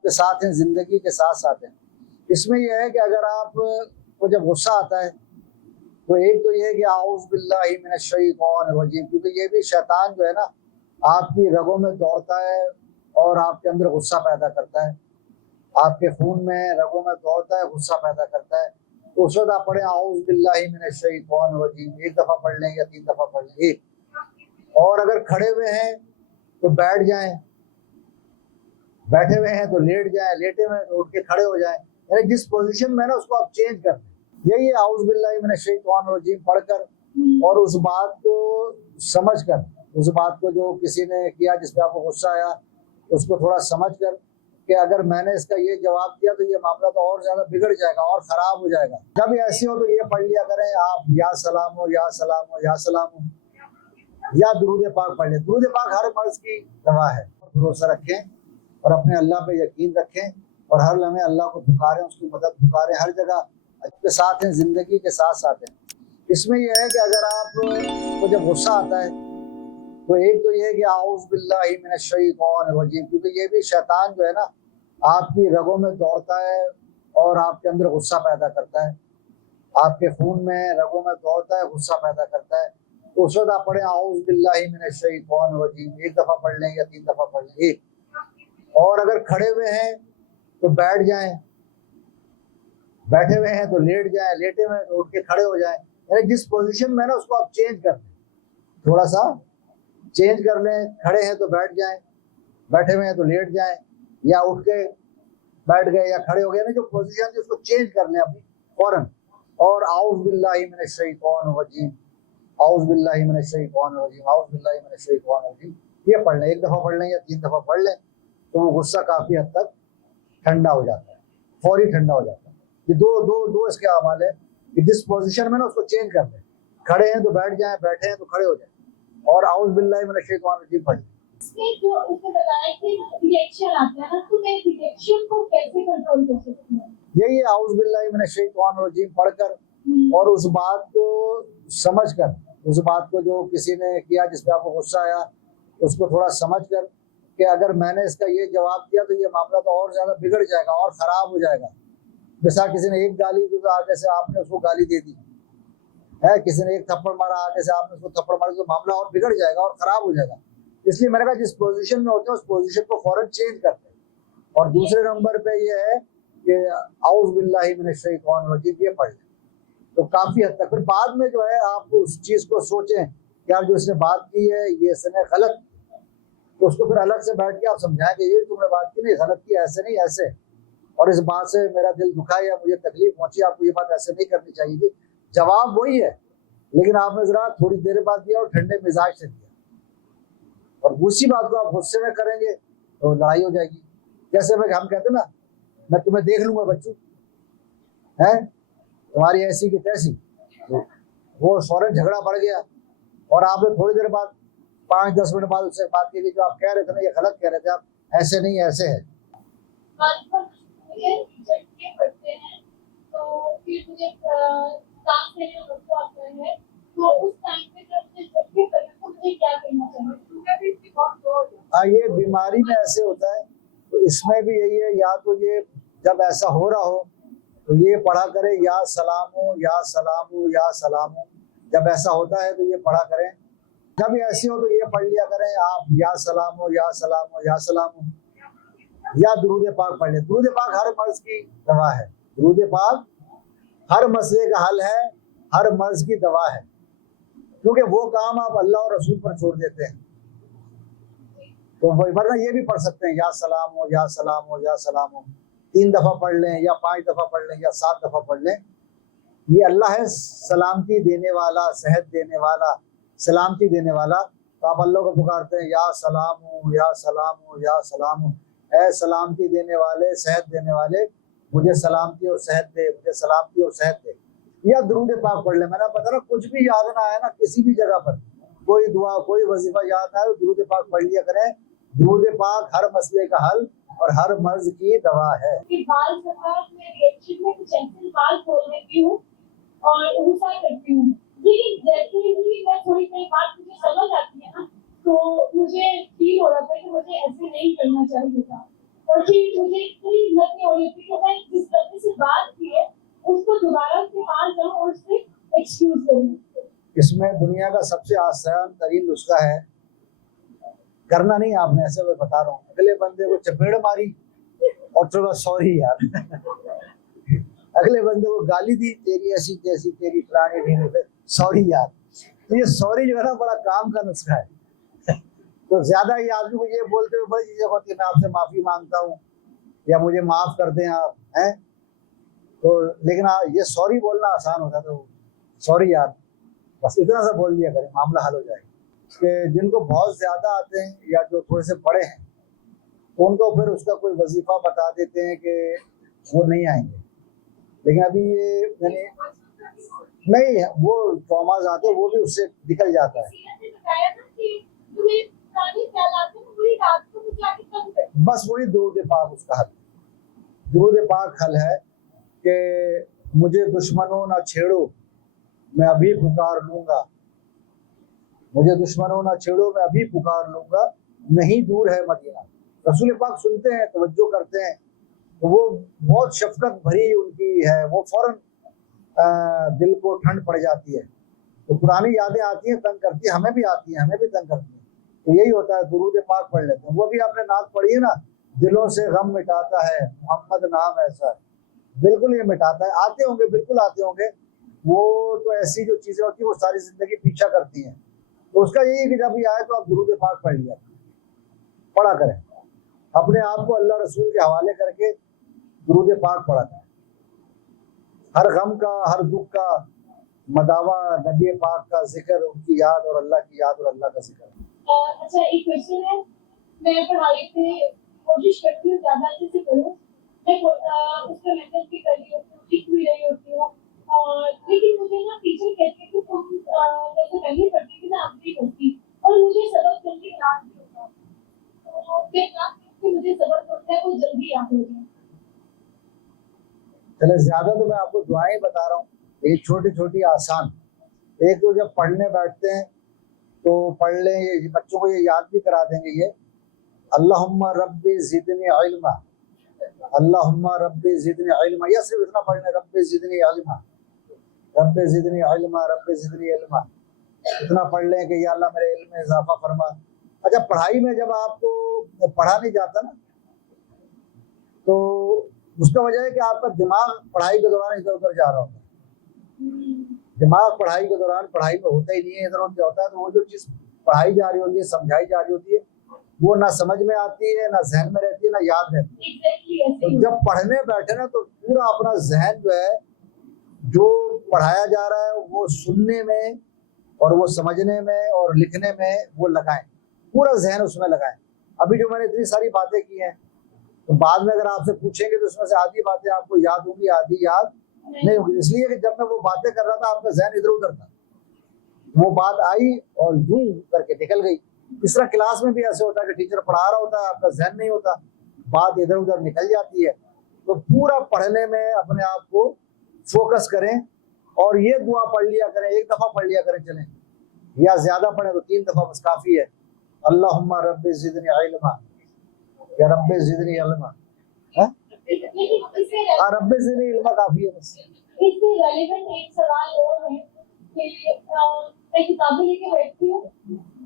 आपके साथ हैं, जिंदगी के साथ साथ हैं। इसमें यह है कि अगर आप को जब गुस्सा आता है तो एक तो ये है कि आऊज़ बिल्लाहि मिनश शैतानिर रजीम, क्योंकि ये भी शैतान जो है ना आपकी रगों में दौड़ता है और आपके अंदर गुस्सा पैदा करता है, आपके खून में रगों में दौड़ता है, गुस्सा पैदा करता है। तो उस वक्त आप पढ़े आऊज़ बिल्लाहि मिनश शैतानिर रजीम, एक दफा पढ़ लें या 3 दफा पढ़ लें एक। और अगर खड़े हुए हैं तो बैठ जाएं, बैठे हुए हैं तो लेट जाएं, लेटे हुए हैं तो उठ के खड़े हो जाएं, यानी जिस पोजीशन में है ना उसको आप चेंज कर दें। यही आऊज़ बिल्लाहि मिनश शैतानिर रजीम पढ़कर और उस बात को समझकर, उस बात को जो किसी ने किया जिसपे आपको गुस्सा आया उसको थोड़ा समझकर कि अगर मैंने इसका ये जवाब दिया तो ये मामला तो और ज्यादा बिगड़ जाएगा और खराब हो जाएगा। जब ऐसी हो तो ये पढ़ लिया करें आप, या सलाम हो या सलाम हो या सलाम हो, या दुरूद पाक पढ़ लें। दुरूद पाक हर मर्ज की दवा है। भरोसा रखें और अपने अल्लाह पे यकीन रखें और हर लम्हे अल्लाह को पुकारें, उसकी मदद पुकारें, हर जगह के साथ हैं, जिंदगी के साथ साथ हैं। इसमें यह है कि अगर आप को जब गुस्सा आता है तो एक तो ये है कि आऊज़ बिल्लाहि मिनश शैतानिर रजीम, क्योंकि ये भी शैतान जो है ना आपकी रगों में दौड़ता है और आपके अंदर गुस्सा पैदा करता है, आपके खून में रगों में दौड़ता है, गुस्सा पैदा करता है। तो उस वक्त आप पढ़े आऊज़ बिल्लाहि मिनश शैतानिर रजीम, एक दफा पढ़ लें या 3 दफा पढ़ लें एक। और अगर खड़े हुए हैं तो बैठ जाएं, बैठे हुए हैं तो लेट जाएं, लेटे हुए हैं तो उठ के खड़े हो जाएं, यानी जिस पोजीशन में है ना उसको आप चेंज कर दें, थोड़ा सा चेंज कर लें। खड़े हैं तो बैठ जाएं, बैठे हुए हैं तो लेट जाएं, या उठ के बैठ गए या खड़े हो गए ना, जो पोजीशन है उसको चेंज कर लें अभी फौरन। और आऊज़ बिल्लाहि मिनश शैतानिर रजीम, आऊज़ बिल्लाहि मिनश शैतानिर रजीम, आऊज़ बिल्लाहि मिनश शैतानिर रजीम, ये पढ़ लें। एक दफा पढ़ लें या 3 दफा पढ़ लें तो वो गुस्सा काफी हद तक ठंडा हो जाता है, फौरी ठंडा हो जाता है। ये दो दो दो इसके अमाल है कि जिस पोजीशन में ना उसको चेंज कर लें। खड़े हैं तो बैठ जाएं, बैठे हैं तो खड़े हो जाएं। और आऊज़ बिल्लाहि मिनश शैतानिर रजीम पढ़ लें। इसमें जो उसने बताया कि रिएक्शन आता है ना, तो मैं रिएक्शन को कैसे कंट्रोल कर सकती हूँ? यही आऊज़ बिल्लाहि मिनश शैतानिर रजीम पढ़कर और उस बात को समझकर, उस बात को जो किसी ने किया जिसपे आपको गुस्सा आया उसको थोड़ा समझकर कि अगर मैंने इसका ये जवाब दिया तो ये मामला तो और ज्यादा बिगड़ जाएगा और खराब हो जाएगा। जैसा किसी ने एक गाली दी तो आगे से आपने उसको गाली दे दी है, किसी ने एक थप्पड़ मारा आगे से आपने उसको थप्पड़ मारा तो मामला और बिगड़ जाएगा और खराब हो जाएगा। इसलिए मैंने कहा जिस पोजीशन में होते हैं उस पोजीशन को फौरन चेंज करते हैं। और दूसरे नंबर पे ये है कि आऊज़ बिल्लाहि मिनश शैतानिर रजीम ये पढ़ लें तो काफी हद तक। फिर बाद में जो है आप उस चीज को सोचें कि यार जो इसने बात की है ये इसने गलत, तो उसको फिर अलग से बैठ के आप समझाएं कि ये तुमने बात की नहीं, गलत की, ऐसे नहीं ऐसे, और इस बात से मेरा दिल दुखा या मुझे तकलीफ पहुंची, आपको ये बात ऐसे नहीं करनी चाहिए थी। जवाब वही है लेकिन आपने जरा थोड़ी देर बाद दिया और ठंडे मिजाज से दिया, और दूसरी बात को आप गुस्से में करेंगे तो लड़ाई हो जाएगी। जैसे हम कहते ना, मैं तुम्हें देख लूंगा बच्चू, है तुम्हारी ऐसी की तैसी, तो वो फौरन झगड़ा बढ़ गया और आपने थोड़ी देर बाद 5-10 मिनट बाद उससे बात की जो आप कह रहे थे ना ये गलत कह रहे थे आप, ऐसे नहीं ऐसे है। हाँ, ये बीमारी में ऐसे होता है, तो इसमें भी यही है, या तो ये जब ऐसा हो रहा हो तो ये पढ़ा करें या सलामो या सलामो या सलामो, जब ऐसा होता है तो ये पढ़ा करें। जब ऐसी हो तो ये पढ़ लिया करें आप, या सलामो या सलामो या सलामो, या दुरूद पाक पढ़ लें। दुरूद पाक हर मर्ज की दवा है, दुरूद पाक हर मसले का हल है, हर मर्ज की दवा है, क्योंकि वो काम आप अल्लाह और रसूल पर छोड़ देते हैं। तो वरना ये भी पढ़ सकते हैं या सलामो या सलामो या सलामो, 3 दफा पढ़ लें या 5 दफा पढ़ लें या 7 दफा पढ़ लें। ये अल्लाह है सलामती देने वाला, सेहत देने वाला, सलामती देने वाला। तो आप अल्लाह को पुकारते हैं या सलामो या सलामो या सलामो, ऐ सलामती देने वाले, सेहत देने वाले, मुझे सलामती और सेहत दे, मुझे सलामती और सेहत दे। या दुरूद पाक पढ़ ले। मैंने पता ना कुछ भी याद ना आए ना, किसी भी जगह पर कोई दुआ कोई वजीफा याद ना आए, दुरूद पाक पढ़ लिया करें। दुरूद पाक हर मसले का हल और हर मर्ज की दवा है। बाल में रिएक्शन में कुछ ऐसे बाल खोल देती हूँ और गुस्सा करती हूँ, लेकिन जैसे ही मैं थोड़ी देर बाद मुझे समझ आती है ना, तो मुझे फील हो रहा था कि मुझे ऐसे नहीं करना चाहिए था, और फिर मुझे इतनी हिम्मत नहीं हो रही थी कि मैं जिस बंदे से बात की है उसको दोबारा उसके पास जाऊं और उससे एक्सक्यूज करूं। इसमें दुनिया का सबसे आसान तरीन नुस्खा है, करना नहीं आपने, ऐसे मैं बता रहा हूँ, अगले बंदे को चपेड़ मारी और थोड़ा सॉरी यार अगले बंदे को गाली दी, तेरी ऐसी जैसी तेरी फलानी ढींग, सॉरी यार। तो ये सॉरी जो है ना बड़ा काम का नुस्खा है तो ज्यादा ये आदमी को ये बोलते हुए बड़ी चीजें होती है, मैं आपसे माफी मांगता हूँ या मुझे माफ कर दें आप, हैं तो, लेकिन ये सॉरी बोलना आसान होता है, तो सॉरी यार, बस इतना सा बोल दिया करें, मामला हल हो जाएगा। कि जिनको बहुत ज्यादा आते हैं या जो थोड़े से बड़े हैं तो उनको फिर उसका कोई वजीफा बता देते हैं कि वो नहीं आएंगे, लेकिन अभी ये यानी नहीं, वो ट्रॉमाज आते हैं वो भी उससे निकल जाता है। बस वही दुरूद पाक उसका हल, दुरूद पाक हल है कि मुझे दुश्मनों ना छेड़ो मैं अभी पुकार लूंगा, मुझे दुश्मनों ना छेड़ो मैं अभी पुकार लूंगा, नहीं दूर है मदीना। रसूल पाक सुनते हैं, तवज्जो करते हैं, तो वो बहुत शफकत भरी उनकी है, वो फौरन दिल को ठंड पड़ जाती है। तो पुरानी यादें आती हैं, तंग करती है, हमें भी आती हैं, हमें भी तंग करती हैं। तो यही होता है, दुरूद पाक पढ़ लेते हैं। वो भी आपने नात पढ़ी है ना, दिलों से गम मिटाता है मोहम्मद नाम ऐसा है, बिल्कुल ये मिटाता है। आते होंगे, बिल्कुल आते होंगे, वो तो ऐसी जो चीजें होती है वो सारी जिंदगी पीछा करती हैं। तो उसका यही है कि जब ये आए तो आप दुरूद पाक पढ़ लिया, पढ़ा करें, अपने आप को अल्लाह रसूल के हवाले करके दुरूद पाक पढ़ा करें। हर गम का, हर दुख का मदावा नबी पाक का जिक्र, उनकी याद और अल्लाह की याद और अल्लाह का जिक्र। अच्छा, एक क्वेश्चन है, मैं पढ़ाई पे कोशिश करती हूँ ज्यादा अच्छे से पढूं, मैं उसका मेहनत भी कर रही होती हूँ, लिख भी रही होती हूँ, और लेकिन मुझे ना टीचर कहती है कि तुम जैसे पहले पढ़ती थी ना अब नहीं पढ़ती, और मुझे सबक जल्दी याद नहीं होता, तो मैं चाहती हूँ कि मुझे सबक होता है वो जल्दी याद हो जाए। चले, ज्यादा तो मैं आपको दुआएं बता रहा हूँ, एक छोटी छोटी आसान। एक तो जब पढ़ने बैठते हैं तो पढ़ लें, ये बच्चों को ये याद भी करा देंगे, ये अल्लाहुम्मा रब्बी ज़िदनी इल्मा, अल्लाहुम्मा रब्बी ज़िदनी इल्मा, या सिर्फ इतना पढ़ लें, रब्बी ज़िदनी इल्मा, रब्बी ज़िदनी इल्मा, रब्बी ज़िदनी इल्मा, इतना पढ़ लें कि या अल्लाह मेरे इल्म में इजाफा फरमा। अच्छा, पढ़ाई में जब आपको पढ़ा नहीं जाता ना, तो उसका वजह है कि आपका दिमाग पढ़ाई के दौरान इधर उधर जा रहा होता है। दिमाग पढ़ाई के दौरान पढ़ाई में होता ही नहीं है, इधर उधर होता है, तो वो जो चीज पढ़ाई जा रही होती है, समझाई जा रही होती है, वो ना समझ में आती है, ना जहन में रहती है, ना याद रहती है। तो जब पढ़ने बैठे ना तो पूरा अपना जहन जो है, जो पढ़ाया जा रहा है वो सुनने में और वो समझने में और लिखने में वो लगाएं, पूरा जहन उसमें लगाएं। अभी जो मैंने इतनी सारी बातें की हैं, तो बाद में अगर आपसे पूछेंगे तो उसमें से आधी बातें आपको याद होंगी, आधी याद नहीं होगी, इसलिए कि जब मैं वो बातें कर रहा था आपका जहन इधर उधर था, वो बात आई और यूं करके निकल गई। इस तरह क्लास में भी ऐसे होता है कि टीचर पढ़ा रहा होता है, आपका जहन नहीं होता, बात इधर उधर निकल जाती है। तो पूरा पढ़ने में अपने आप को फोकस करें और ये दुआ पढ़ लिया करें, एक दफा पढ़ लिया करें, चलें, या ज्यादा पढ़े तो 3 दफा बस काफी है। अल्लाहुम्मा रब्बी ज़िदनी इल्मा, या रब्बी ज़िदनी इल्मा, रब्बी ज़िदनी इल्मा काफी है बस। इससे रेलेवेंट एक सवाल और है कि मैं किताबें लेके बैठती हूँ,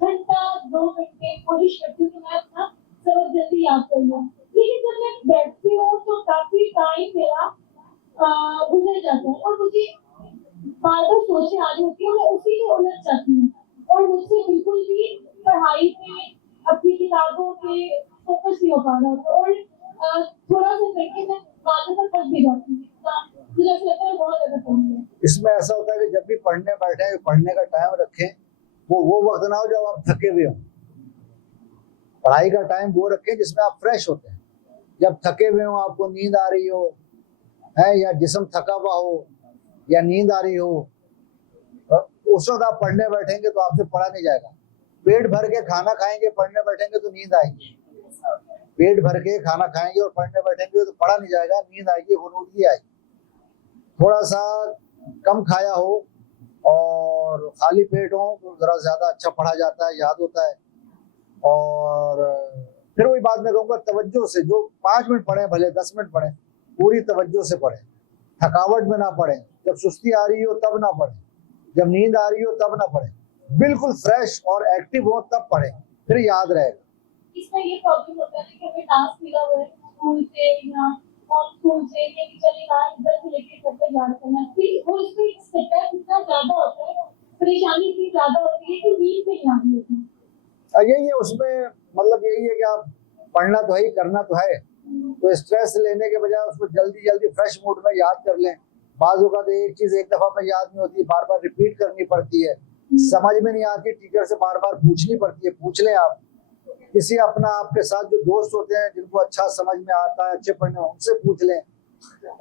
घंटा 2 घंटे कोशिश करती हूँ कि मैं अपना सबक जल्दी याद कर लूँ, लेकिन जब मैं बैठती हूँ तो काफी टाइम मेरा गुजर जाता है और मुझे बार बार सोचें आ रही होती है, मैं उसी में उलझ जाती हूँ और मुझसे बिल्कुल भी पढ़ाई पे, अपनी किताबों पे फोकस नहीं हो पा रहा होता, और थोड़ा सा करके मैं बाद में थक भी जाती हूँ, मुझे ऐसा लगता है बहुत ज्यादा पढ़ी है। इसमें ऐसा होता है कि जब भी पढ़ने बैठे, पढ़ने का टाइम रखें, वो वक्त ना हो जब आप थके हुए हो। पढ़ाई का टाइम वो रखें जिसमें आप फ्रेश होते हैं, जब थके हुए हो, आपको नींद आ रही हो है, या जिस्म थका हुआ हो, या नींद आ रही हो, उस वक्त आप पढ़ने बैठेंगे तो आपसे पढ़ा नहीं जाएगा। पेट भर के खाना खाएंगे, पढ़ने बैठेंगे तो नींद आएगी, पेट भर के खाना खाएंगे और पढ़ने बैठेंगे तो पढ़ा नहीं जाएगा, नींद आएगी, गुनूदगी आएगी। थोड़ा सा कम खाया हो और खाली पेट हो तो जरा ज्यादा अच्छा पढ़ा जाता है, याद होता है। और फिर वही बात मैं कहूँगा, तवज्जो से, जो 5 मिनट पढ़े भले 10 मिनट पढ़े, पूरी तवज्जो से पढ़े, थकावट में ना पढ़े, जब सुस्ती आ रही हो तब ना पढ़े, जब नींद आ रही हो तब ना पढ़े, बिल्कुल फ्रेश और एक्टिव हो तब पढ़े, फिर याद रहेगा। इसमें ये प्रॉब्लम होता है कि हमें टास्क मिला हुआ है स्कूल से या स्कूल से, ये भी चलेगा इधर से लेके घर तक याद करना, फिर वो इसमें स्ट्रेस इतना ज्यादा होता है, परेशानी इतनी ज्यादा होती है कि नींद नहीं आती होती। यही है उसमें, मतलब यही है कि आप पढ़ना तो है ही, करना तो है, तो स्ट्रेस लेने के बजाय उसको जल्दी जल्दी फ्रेश मूड में याद कर लें। बाजू का तो एक चीज एक दफा में याद नहीं होती, बार बार रिपीट करनी पड़ती है, समझ में नहीं आती, टीचर से बार बार पूछनी पड़ती है। पूछ लें आप, किसी अपना आपके साथ जो दोस्त होते हैं जिनको अच्छा समझ में आता है, अच्छे पढ़ने, उनसे पूछ लें,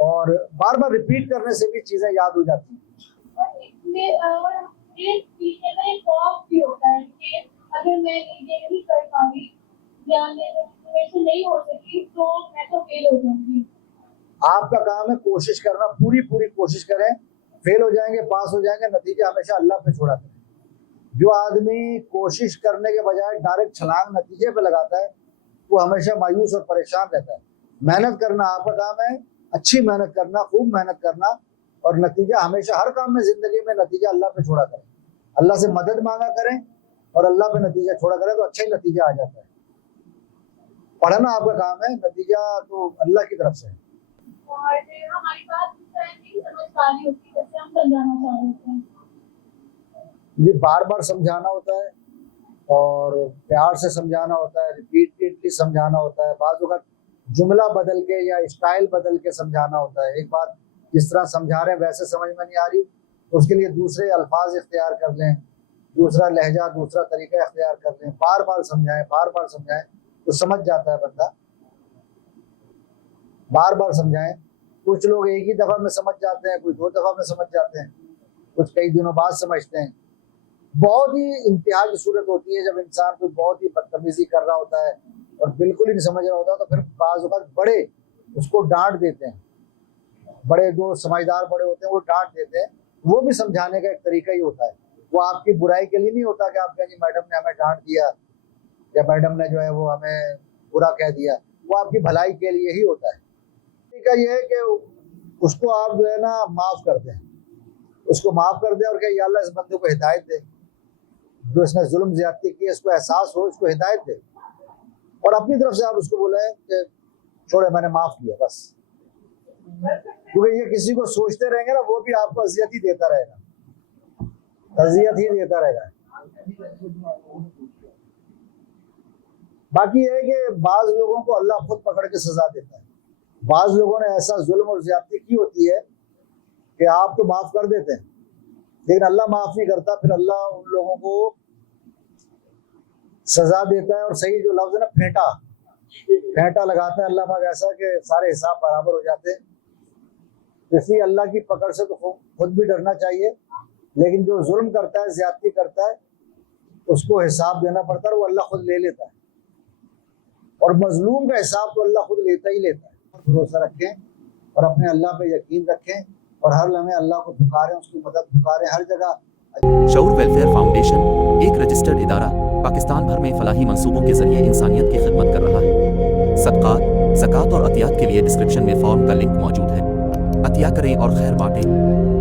और बार बार रिपीट करने से भी चीजें याद हो जाती हैं। भी होता है कि अगर मैं ये नहीं कर पाई या मेरे से नहीं हो सकी तो मैं तो फेल हो जाऊंगी। आपका काम है कोशिश करना, पूरी पूरी कोशिश करें, फेल हो जाएंगे पास हो जाएंगे, नतीजा हमेशा अल्लाह पे छोड़ा करें। जो आदमी कोशिश करने के बजाय डायरेक्ट छलांग नतीजे पे लगाता है वो हमेशा मायूस और परेशान रहता है। मेहनत करना आपका काम है, अच्छी मेहनत करना, खूब मेहनत करना, और नतीजा हमेशा हर काम में, जिंदगी में नतीजा अल्लाह पे छोड़ा करें, अल्लाह से मदद मांगा करें और अल्लाह पे नतीजा छोड़ा करें, तो अच्छा ही नतीजा आ जाता है। पढ़ना आपका काम है, नतीजा तो अल्लाह की तरफ से है। और हमारी बात नहीं समझ पा रही होती, जैसे हम समझाना चाह रहे हैं, ये बार बार समझाना होता है और प्यार से समझाना होता है, रिपीटेडली समझाना होता है, बात का जुमला बदल के या स्टाइल बदल के समझाना होता है। एक बात जिस तरह समझा रहे हैं वैसे समझ में नहीं आ रही, तो उसके लिए दूसरे अल्फाज इख्तियार कर लें, दूसरा लहजा, दूसरा तरीका इख्तियार कर लें, बार बार समझाएं तो समझ जाता है बंदा। बार बार समझाएं। कुछ लोग एक ही दफा में समझ जाते हैं, कुछ 2 दफा में समझ जाते हैं, कुछ कई दिनों बाद समझते हैं। बहुत ही इंतहा की सूरत होती है जब इंसान कोई बहुत ही बदतमीजी कर रहा होता है और बिल्कुल ही नहीं समझ रहा होता, तो फिर बाज़ औक़ात बड़े उसको डांट देते हैं, बड़े जो समझदार बड़े होते हैं वो डांट देते हैं। वो भी समझाने का एक तरीका ही होता है, वो आपकी बुराई के लिए नहीं होता कि आप कहें जी मैडम ने हमें डांट दिया या मैडम ने जो है वो हमें बुरा कह दिया, वो आपकी भलाई के लिए ही होता है। तरीका ये है कि उसको आप जो है ना माफ़ कर दें, उसको माफ़ कर दें और कहें या अल्लाह इस बंदे को हिदायत दे, जो इसने जुल्म ज्यादती की इसको एहसास हो, इसको हिदायत दे, और अपनी तरफ से आप उसको बोले कि छोड़े मैंने माफ़ किया बस। क्योंकि ये किसी को सोचते रहेंगे ना, वो भी आपको अजियत ही देता रहेगा, अजियत ही देता रहेगा। बाकी ये है कि बाज़ लोगों को अल्लाह खुद पकड़ के सजा देता है। बाज़ लोगों ने ऐसा जुल्म और ज्यादती की होती है कि आप तो माफ़ कर देते हैं लेकिन अल्लाह माफ़ नहीं करता, फिर अल्लाह उन लोगों को सजा देता है। और सही जो लफ्ज़ है ना, फेंटा लगाता है अल्लाह पाक ऐसा कि सारे हिसाब बराबर हो जाते हैं। इसलिए अल्लाह की पकड़ से तो खुद भी डरना चाहिए, लेकिन जो जुल्म करता है, ज्यादती करता है, उसको हिसाब देना पड़ता है, वो अल्लाह खुद ले लेता है। और मजलूम का हिसाब तो अल्लाह खुद लेता ही लेता है। भरोसा रखें और अपने अल्लाह पे यकीन रखें और हर लम्हे अल्लाह को पुकारें, उसकी मदद पुकारें हर जगह। शऊर वेलफेयर फाउंडेशन एक रजिस्टर्ड इदारा पाकिस्तान भर में फलाही मंसूबों के जरिए इंसानियत की खिदमत कर रहा है। सदक़ात, ज़कात और अतियात के लिए डिस्क्रिप्शन में फॉर्म का लिंक मौजूद है। अतिया करें और खैर बांटें।